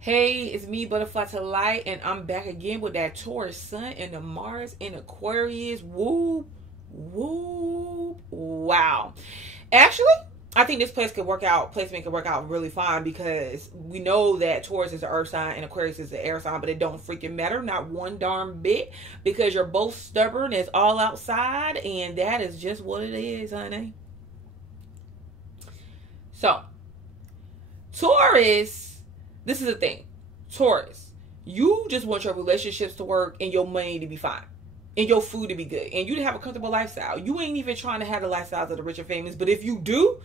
Hey, it's me, Butterfly to Light, and I'm back again with that Taurus Sun and the Mars in Aquarius. Woo, woo, wow. Actually, I think this placement could work out really fine because we know that Taurus is the earth sign and Aquarius is the air sign, but it don't freaking matter, not one darn bit, because you're both stubborn as all outside, and that is just what it is, honey. So, Taurus. This is the thing. Taurus, you just want your relationships to work and your money to be fine. And your food to be good. And you to have a comfortable lifestyle. You ain't even trying to have the lifestyles of the rich and famous. But if you do,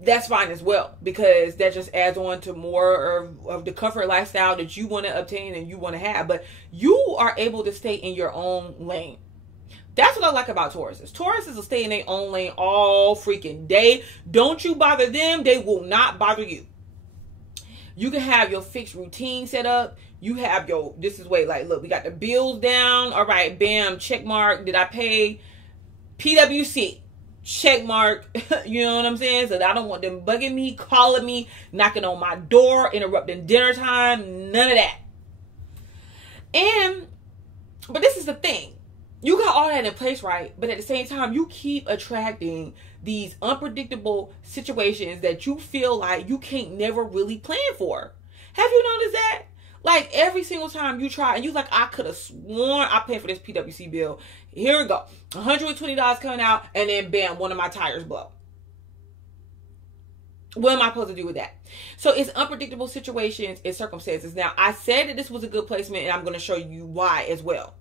that's fine as well. Because that just adds on to more of the comfort lifestyle that you want to obtain and you want to have. But you are able to stay in your own lane. That's what I like about Tauruses. Tauruses will stay in their own lane all freaking day. Don't you bother them. They will not bother you. You can have your fixed routine set up. You have your, look, we got the bills down. All right, bam, check mark. Did I pay PWC? Check mark. You know what I'm saying? So I don't want them bugging me, calling me, knocking on my door, interrupting dinner time. None of that. But this is the thing. You got all that in place, right? But at the same time, you keep attracting these unpredictable situations that you feel like you can't never really plan for. Have you noticed that? Like every single time you try and you like, I could have sworn I paid for this PWC bill. Here we go. $120 coming out and then bam, one of my tires blow. What am I supposed to do with that? So it's unpredictable situations and circumstances. Now, I said that this was a good placement and I'm going to show you why as well.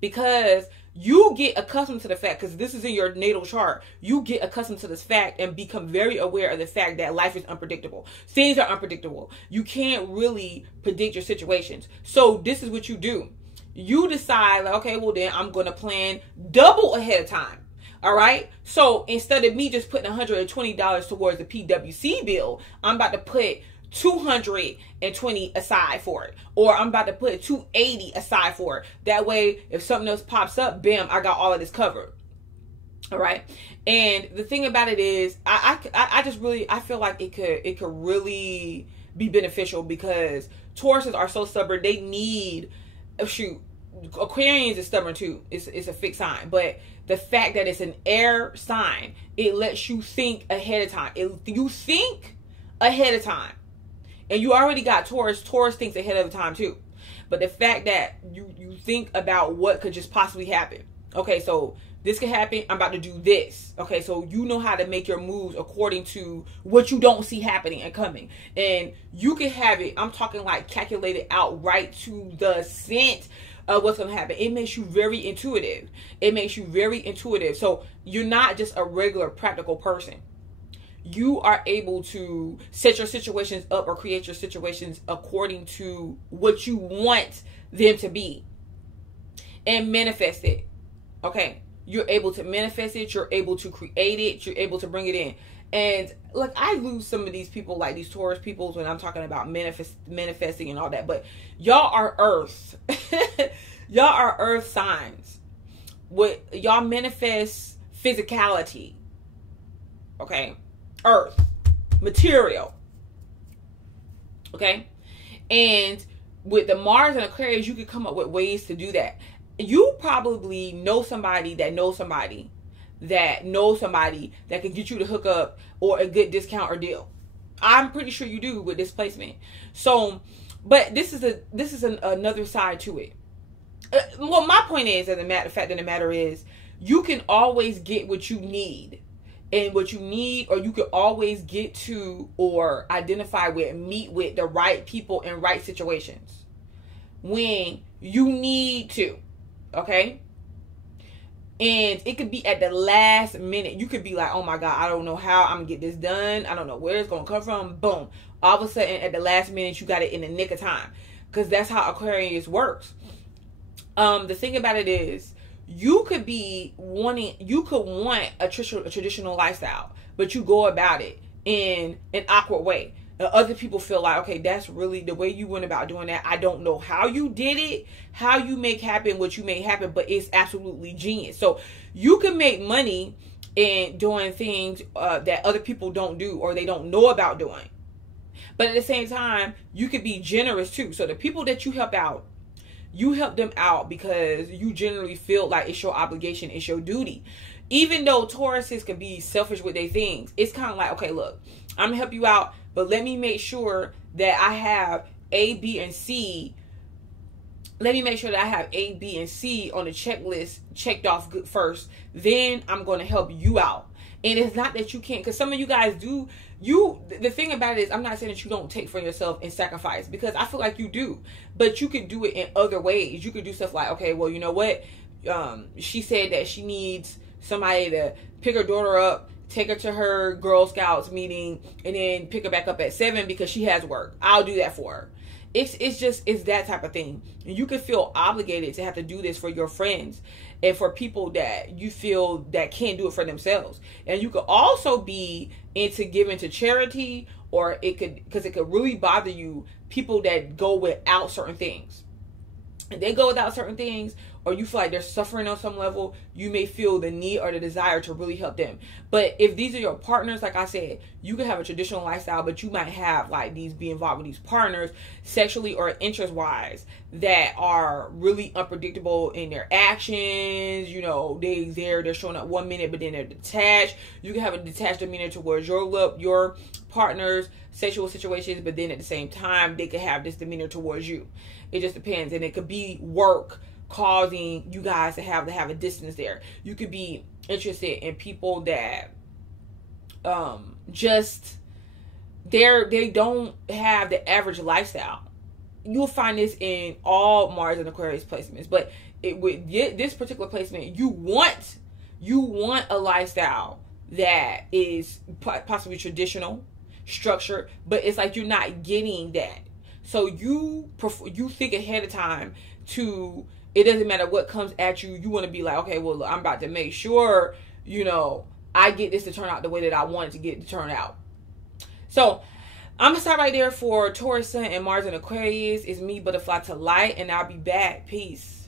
Because you get accustomed to the fact, because this is in your natal chart, you get accustomed to this fact and become very aware of the fact that life is unpredictable. Things are unpredictable. You can't really predict your situations. So this is what you do. You decide, like, okay, well then I'm going to plan double ahead of time. All right. So instead of me just putting $120 towards the PWC bill, I'm about to put $220 aside for it, or I'm about to put $280 aside for it. That way, if something else pops up, bam, I got all of this covered. All right. And the thing about it is, I just really, I feel like it could really be beneficial because Tauruses are so stubborn. They need, Aquarians is stubborn too. It's a fixed sign, but the fact that it's an air sign, it lets you think ahead of time. You think ahead of time. And you already got Taurus. Taurus thinks ahead of time too. But the fact that you think about what could just possibly happen. Okay, so this could happen. I'm about to do this. Okay, so you know how to make your moves according to what you don't see happening and coming. And you can have it, I'm talking like calculated out right to the cent of what's going to happen. It makes you very intuitive. It makes you very intuitive. So you're not just a regular practical person. You are able to set your situations up or create your situations according to what you want them to be and manifest it. Okay. You're able to manifest it. You're able to create it. You're able to bring it in. And like, I lose some of these people, like these Taurus people, when I'm talking about manifesting and all that, but y'all are earth. Y'all are earth signs. Y'all manifest physicality. Okay. Earth, material. Okay. And with the Mars and Aquarius, you could come up with ways to do that. You probably know somebody that knows somebody that knows somebody that can get you to hook up or a good discount or deal. I'm pretty sure you do with this placement. So, but this is another side to it. Well, my point is, as a fact of the matter is, you can always get what you need. And what you need, or you could always get to or identify with, meet with the right people in right situations when you need to. Okay. And it could be at the last minute. You could be like, oh my God, I don't know how I'm gonna get this done. I don't know where it's gonna come from. Boom. All of a sudden at the last minute, you got it in the nick of time. Because that's how Aquarius works. The thing about it is, you could want a traditional lifestyle, but you go about it in an awkward way. And other people feel like, okay, that's really the way you went about doing that. I don't know how you did it, how you make happen what you make happen, but it's absolutely genius. So you can make money in doing things that other people don't do or they don't know about doing. But at the same time, you could be generous too. So the people that you help out, you help them out because you generally feel like it's your obligation, it's your duty. Even though Tauruses can be selfish with their things, it's kind of like, okay, look, I'm going to help you out, but let me make sure that I have A, B, and C. Let me make sure that I have A, B, and C on the checklist checked off good first. Then I'm going to help you out. And it's not that you can't, because some of you guys do. The thing about it is, I'm not saying that you don't take for yourself and sacrifice, because I feel like you do. But you could do it in other ways. You could do stuff like, okay, well, you know what? She said that she needs somebody to pick her daughter up, take her to her Girl Scouts meeting, and then pick her back up at 7 because she has work. I'll do that for her. It's that type of thing. You could feel obligated to have to do this for your friends and for people that you feel that can't do it for themselves. And you could also be into giving to charity, or it could really bother you, people that go without certain things. If they go without certain things, or you feel like they're suffering on some level, you may feel the need or the desire to really help them. But if these are your partners, like I said, you can have a traditional lifestyle, but you might have like be involved with these partners sexually or interest wise that are really unpredictable in their actions. You know, they're showing up 1 minute, but then they're detached. You can have a detached demeanor towards your partner's sexual situations, but then at the same time, they could have this demeanor towards you. It just depends. And it could be work causing you guys to have a distance there. You could be interested in people that they don't have the average lifestyle. You'll find this in all Mars and Aquarius placements, but with this particular placement, you want a lifestyle that is possibly traditional, structured, but it's like you're not getting that. So you think ahead of time to. It doesn't matter what comes at you. You want to be like, okay, well, look, I'm about to make sure, I get this to turn out the way that I want it to get to turn out. So I'm going to stop right there for Taurus, Sun, and Mars and Aquarius. It's me, Butterfly to Light, and I'll be back. Peace.